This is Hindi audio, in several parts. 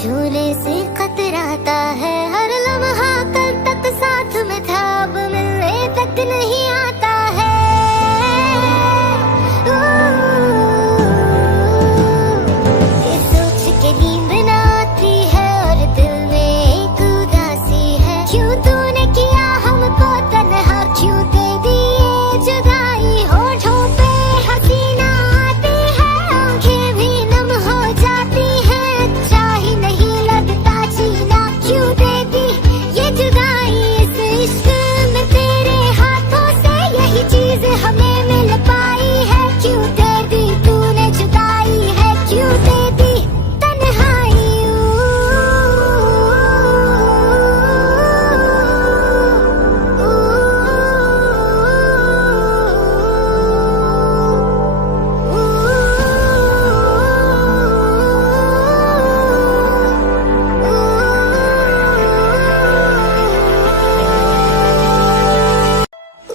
छूने से कतराता है हर लम्हा, कल तक साथ में था अब मिलने तक नहीं आता है। ये सोच के नींद ना आती है और दिल में एक उदासी है। क्यों तूने किया हमको तन्हा, क्यों दे दी ये जुदाई। होठों पे हंसी ना आती है, आंखें भी नम हो जाती है। अच्छा ही नहीं लगता जीना, क्यों दे दी ये जुदाई। इस इश्क में तेरे हाथों से यही चीज हमें मिल पाई है। क्यों दे दी तूने जुदाई है, क्यों दे दी तन्हाई।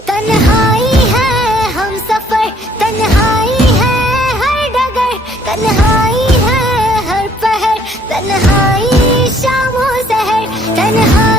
तन्हाई है हम सफर, तन्हाई है हर डगर, तन्हाई है हर पहर, तन्हाई शामों सहर, तन्हाई